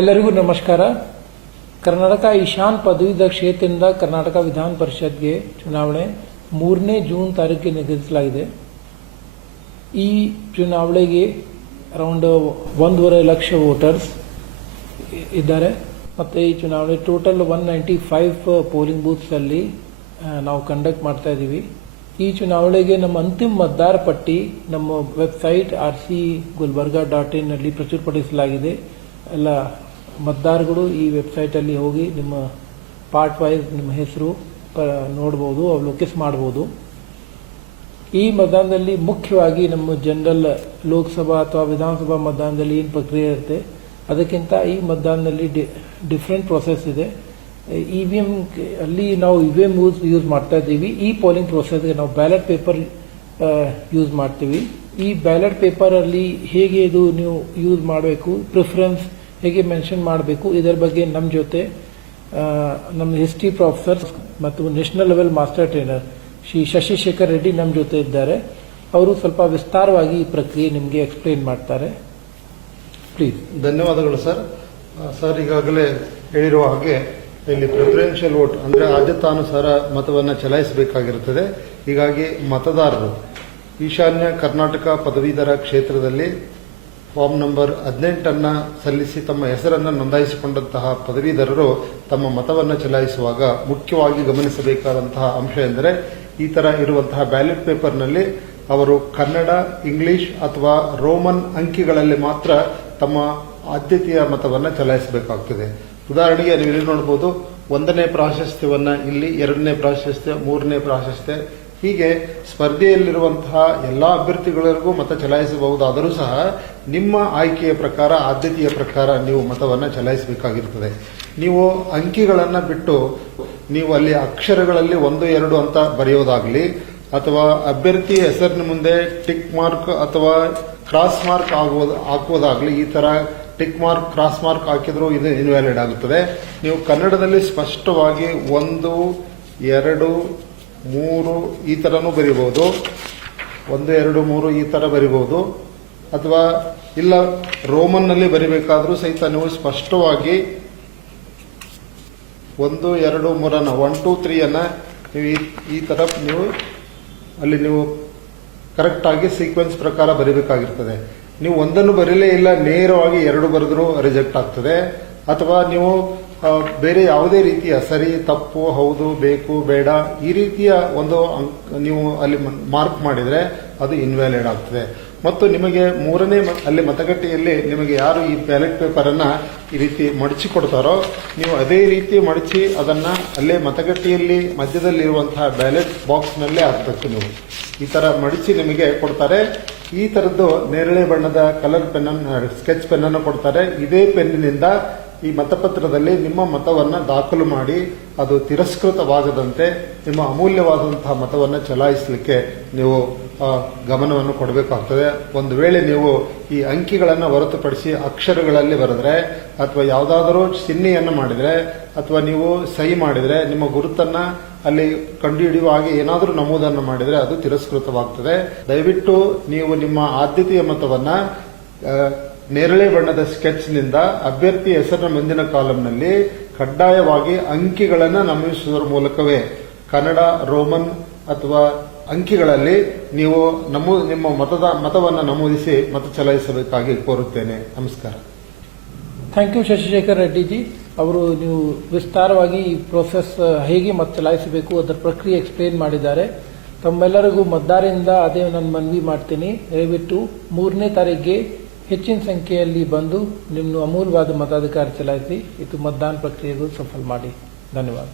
ಎಲ್ಲರಿಗೂ ನಮಸ್ಕಾರ ಕರ್ನಾಟಕ ಈಶಾನ್ ಪದವೀಧರ ಕ್ಷೇತ್ರದಿಂದ ಕರ್ನಾಟಕ ವಿಧಾನ ಪರಿಷತ್ಗೆ ಚುನಾವಣೆ ಮೂರನೇ ಜೂನ್ ತಾರೀಕಿಗೆ ನಿಗದಿಸಲಾಗಿದೆ ಈ ಚುನಾವಣೆಗೆ ಅರೌಂಡ್ ಒಂದೂವರೆ ಲಕ್ಷ ವೋಟರ್ಸ್ ಇದ್ದಾರೆ ಮತ್ತು ಈ ಚುನಾವಣೆ total one ninety five polling ಬೂತ್ಸಲ್ಲಿ ನಾವು ಕಂಡಕ್ಟ್ ಮಾಡ್ತಾ ಇದ್ದೀವಿ ಈ ಚುನಾವಣೆಗೆ ನಮ್ಮ ಅಂತಿಮ ಮತದಾರ ಪಟ್ಟಿ ನಮ್ಮ website R C Gulbarga dot ಇನ್ನಲ್ಲಿ ಪ್ರಚುರಪಡಿಸಲಾಗಿದೆ ಎಲ್ಲ ಮತದಾರಗಳು ಈ ವೆಬ್ಸೈಟಲ್ಲಿ ಹೋಗಿ ನಿಮ್ಮ ಪಾರ್ಟ್ ವೈಸ್ ನಿಮ್ಮ ಹೆಸರು ನೋಡ್ಬೋದು ಲೊಕೇಸ್ ಮಾಡಬಹುದು ಈ ಮತದಾನದಲ್ಲಿ ಮುಖ್ಯವಾಗಿ ನಮ್ಮ ಜನರಲ್ ಲೋಕಸಭಾ ಅಥವಾ ವಿಧಾನಸಭಾ ಮತದಾನದಲ್ಲಿ ಏನು ಪ್ರಕ್ರಿಯೆ ಇರುತ್ತೆ ಅದಕ್ಕಿಂತ ಈ ಮತದಾನದಲ್ಲಿ ಡಿಫ್ರೆಂಟ್ ಪ್ರೊಸೆಸ್ ಇದೆ ಇ ವಿ ಎಮ್ ಅಲ್ಲಿ ನಾವು ಇ ವಿ ಯೂಸ್ ಯೂಸ್ ಮಾಡ್ತಾ ಇದ್ದೀವಿ ಈ ಪೋಲಿಂಗ್ ಪ್ರೊಸೆಸ್ಗೆ ನಾವು ಬ್ಯಾಲೆಟ್ ಪೇಪರ್ ಯೂಸ್ ಮಾಡ್ತೀವಿ ಈ ಬ್ಯಾಲೆಟ್ ಪೇಪರ್ ಅಲ್ಲಿ ಹೇಗೆ ಇದು ನೀವು ಯೂಸ್ ಮಾಡಬೇಕು ಪ್ರಿಫರೆನ್ಸ್ ಹೇಗೆ ಮೆನ್ಷನ್ ಮಾಡಬೇಕು ಇದರ ಬಗ್ಗೆ ನಮ್ಮ ಜೊತೆ ನಮ್ಮ ಹಿಸ್ಟ್ರಿ ಪ್ರೊಫೆಸರ್ ಮತ್ತು national level master trainer Shri Shashishekhar Reddy ನಮ್ಮ ಜೊತೆ ಇದ್ದಾರೆ ಅವರು ಸ್ವಲ್ಪ ವಿಸ್ತಾರವಾಗಿ ಈ ಪ್ರಕ್ರಿಯೆ ನಿಮಗೆ ಎಕ್ಸ್ಪ್ಲೈನ್ ಮಾಡ್ತಾರೆ ಪ್ಲೀಸ್ ಧನ್ಯವಾದಗಳು ಸರ್ ಸರ್ ಈಗಾಗಲೇ ಹೇಳಿರುವ ಹಾಗೆ ಇಲ್ಲಿ ಪ್ರಿಫರೆನ್ಷಿಯಲ್ ವೋಟ್ ಅಂದರೆ ಆದ್ಯತಾನುಸಾರ ಮತವನ್ನು ಚಲಾಯಿಸಬೇಕಾಗಿರುತ್ತದೆ ಹೀಗಾಗಿ ಮತದಾರರು ಈಶಾನ್ಯ ಕರ್ನಾಟಕ ಪದವೀಧರ ಕ್ಷೇತ್ರದಲ್ಲಿ ಫಾರ್ಮ್ ನಂಬರ್ ಹದಿನೆಂಟನ್ನು ಸಲ್ಲಿಸಿ ತಮ್ಮ ಹೆಸರನ್ನು ನೋಂದಾಯಿಸಿಕೊಂಡಂತಹ ಪದವೀಧರರು ತಮ್ಮ ಮತವನ್ನು ಚಲಾಯಿಸುವಾಗ ಮುಖ್ಯವಾಗಿ ಗಮನಿಸಬೇಕಾದಂತಹ ಅಂಶ ಎಂದರೆ ಈ ತರ ಇರುವಂತಹ ಬ್ಯಾಲೆಟ್ ಪೇಪರ್ನಲ್ಲಿ ಅವರು ಕನ್ನಡ ಇಂಗ್ಲಿಷ್ ಅಥವಾ ರೋಮನ್ ಅಂಕಿಗಳಲ್ಲಿ ಮಾತ್ರ ತಮ್ಮ ಆದ್ಯತೆಯ ಮತವನ್ನು ಚಲಾಯಿಸಬೇಕಾಗುತ್ತದೆ ಉದಾಹರಣೆಗೆ ನೀವು ನೋಡಬಹುದು ಒಂದನೇ ಪ್ರಾಶಸ್ತ್ಯವನ್ನು ಇಲ್ಲಿ ಎರಡನೇ ಪ್ರಾಶಸ್ತ್ಯ ಮೂರನೇ ಪ್ರಾಶಸ್ತ್ಯ ಹೀಗೆ ಸ್ಪರ್ಧೆಯಲ್ಲಿರುವಂತಹ ಎಲ್ಲ ಅಭ್ಯರ್ಥಿಗಳಿಗೂ ಮತ ಚಲಾಯಿಸಬಹುದಾದರೂ ಸಹ ನಿಮ್ಮ ಆಯ್ಕೆಯ ಪ್ರಕಾರ ಆದ್ಯತೆಯ ಪ್ರಕಾರ ನೀವು ಮತವನ್ನು ಚಲಾಯಿಸಬೇಕಾಗಿರುತ್ತದೆ ನೀವು ಅಂಕಿಗಳನ್ನು ಬಿಟ್ಟು ನೀವು ಅಲ್ಲಿ ಅಕ್ಷರಗಳಲ್ಲಿ ಒಂದು ಎರಡು ಅಂತ ಬರೆಯೋದಾಗಲಿ ಅಥವಾ ಅಭ್ಯರ್ಥಿ ಹೆಸರಿನ ಮುಂದೆ ಟಿಕ್ ಮಾರ್ಕ್ ಅಥವಾ ಕ್ರಾಸ್ ಮಾರ್ಕ್ ಆಗುವುದು ಹಾಕುವುದಾಗಲಿ ಈ ತರ ಟಿಕ್ ಮಾರ್ಕ್ ಕ್ರಾಸ್ ಮಾರ್ಕ್ ಹಾಕಿದರೂ ಇದು ಇನ್ವ್ಯಾಲಿಡ್ ಆಗುತ್ತದೆ ನೀವು ಕನ್ನಡದಲ್ಲಿ ಸ್ಪಷ್ಟವಾಗಿ ಒಂದು ಎರಡು ಮೂರು ಈ ಥರನೂ ಬರಿಬೋದು ಒಂದು ಎರಡು ಮೂರು ಈ ಥರ ಬರಿಬೋದು ಅಥವಾ ಇಲ್ಲ ರೋಮನ್ನಲ್ಲಿ ಬರಿಬೇಕಾದರೂ ಸಹಿತ ನೀವು ಸ್ಪಷ್ಟವಾಗಿ ಒಂದು ಎರಡು ಮೂರನ್ನು ಒನ್ ಟು ತ್ರೀಯನ್ನು ನೀವು ಈ ಥರ ನೀವು ಅಲ್ಲಿ ನೀವು ಕರೆಕ್ಟಾಗಿ ಸೀಕ್ವೆನ್ಸ್ ಪ್ರಕಾರ ಬರೀಬೇಕಾಗಿರ್ತದೆ ನೀವು ಒಂದನ್ನು ಬರೀಲೇ ಇಲ್ಲ ನೇರವಾಗಿ ಎರಡು ಬರೆದರೂ ರಿಜೆಕ್ಟ್ ಆಗ್ತದೆ ಅಥವಾ ನೀವು ಬೇರೆ ಯಾವುದೇ ರೀತಿಯ ಸರಿ ತಪ್ಪು ಹೌದು ಬೇಕು ಬೇಡ ಈ ರೀತಿಯ ಒಂದು ನೀವು ಅಲ್ಲಿ ಮಾರ್ಕ್ ಮಾಡಿದರೆ ಅದು ಇನ್ವ್ಯಾಲಿಡ್ ಆಗ್ತದೆ ಮತ್ತು ನಿಮಗೆ ಮೂರನೇ ಅಲ್ಲಿ ಮತಗಟ್ಟೆಯಲ್ಲಿ ನಿಮಗೆ ಯಾರು ಈ ಬ್ಯಾಲೆಟ್ ಪೇಪರನ್ನು ಈ ರೀತಿ ಮಡಚಿ ಕೊಡ್ತಾರೋ ನೀವು ಅದೇ ರೀತಿ ಮಡಚಿ ಅದನ್ನು ಅಲ್ಲೇ ಮತಗಟ್ಟೆಯಲ್ಲಿ ಮಧ್ಯದಲ್ಲಿರುವಂತಹ ಬ್ಯಾಲೆಟ್ ಬಾಕ್ಸ್ನಲ್ಲೇ ಹಾಕಬೇಕು ನೀವು ಈ ಥರ ಮಡಚಿ ನಿಮಗೆ ಕೊಡ್ತಾರೆ ಈ ಥರದ್ದು ನೇರಳೆ ಬಣ್ಣದ ಕಲರ್ ಪೆನ್ನನ್ನು ಸ್ಕೆಚ್ ಪೆನ್ನನ್ನು ಕೊಡ್ತಾರೆ ಇದೇ ಪೆನ್ನಿನಿಂದ ಈ ಮತಪತ್ರದಲ್ಲಿ ನಿಮ್ಮ ಮತವನ್ನು ದಾಖಲು ಮಾಡಿ ಅದು ತಿರಸ್ಕೃತವಾಗದಂತೆ ನಿಮ್ಮ ಅಮೂಲ್ಯವಾದಂತಹ ಮತವನ್ನು ಚಲಾಯಿಸಲಿಕ್ಕೆ ನೀವು ಗಮನವನ್ನು ಕೊಡಬೇಕಾಗ್ತದೆ ಒಂದು ವೇಳೆ ನೀವು ಈ ಅಂಕಿಗಳನ್ನು ಹೊರತುಪಡಿಸಿ ಅಕ್ಷರಗಳಲ್ಲಿ ಬರೆದ್ರೆ ಅಥವಾ ಯಾವುದಾದರೂ ಚಿಹ್ನೆಯನ್ನು ಮಾಡಿದರೆ ಅಥವಾ ನೀವು ಸಹಿ ಮಾಡಿದರೆ ನಿಮ್ಮ ಗುರುತನ್ನು ಅಲ್ಲಿ ಕಂಡುಹಿಡಿಯುವ ಹಾಗೆ ಏನಾದರೂ ನಮೂದನ್ನು ಮಾಡಿದರೆ ಅದು ತಿರಸ್ಕೃತವಾಗ್ತದೆ ದಯವಿಟ್ಟು ನೀವು ನಿಮ್ಮ ಆದ್ಯತೆಯ ಮತವನ್ನು ನೇರಳೆ ಬಣ್ಣದ ಸ್ಕೆಚ್ನಿಂದ ಅಭ್ಯರ್ಥಿ ಹೆಸರಿನ ಮುಂದಿನ ಕಾಲಂನಲ್ಲಿ ಕಡ್ಡಾಯವಾಗಿ ಅಂಕಿಗಳನ್ನು ನಮೂದಿಸುವುದರ ಮೂಲಕವೇ ಕನ್ನಡ ರೋಮನ್ ಅಥವಾ ಅಂಕಿಗಳಲ್ಲಿ ನೀವು ನಮೂ ನಿಮ್ಮ ಮತದ ಮತವನ್ನು ನಮೂದಿಸಿ ಮತ ಚಲಾಯಿಸಬೇಕಾಗಿ ಕೋರುತ್ತೇನೆ ನಮಸ್ಕಾರ ಥ್ಯಾಂಕ್ ಯು ಶಶಿಶೇಖರ್ ರೆಡ್ಡಿಜಿ ಅವರು ನೀವು ವಿಸ್ತಾರವಾಗಿ ಈ ಪ್ರೋಸೆಸ್ ಹೇಗೆ ಮತ ಚಲಾಯಿಸಬೇಕು ಅದರ ಪ್ರಕ್ರಿಯೆ ಎಕ್ಸ್ಪ್ಲೇನ್ ಮಾಡಿದ್ದಾರೆ ತಮ್ಮೆಲ್ಲರಿಗೂ ಮತದಾರರಿಂದ ಅದೇ ನಾನು ಮನವಿ ಮಾಡ್ತೀನಿ ದಯವಿಟ್ಟು ಮೂರನೇ ತಾರೀಕಿಗೆ ಹೆಚ್ಚಿನ ಸಂಖ್ಯೆಯಲ್ಲಿ ಬಂದು ನಿಮ್ಮನ್ನು ಅಮೂಲ್ಯವಾದ ಮತಾಧಿಕಾರ ಚಲಾಯಿಸಿ ಇದು ಮತದಾನ ಪ್ರಕ್ರಿಯೆಗೂ ಸಫಲ ಮಾಡಿ ಧನ್ಯವಾದ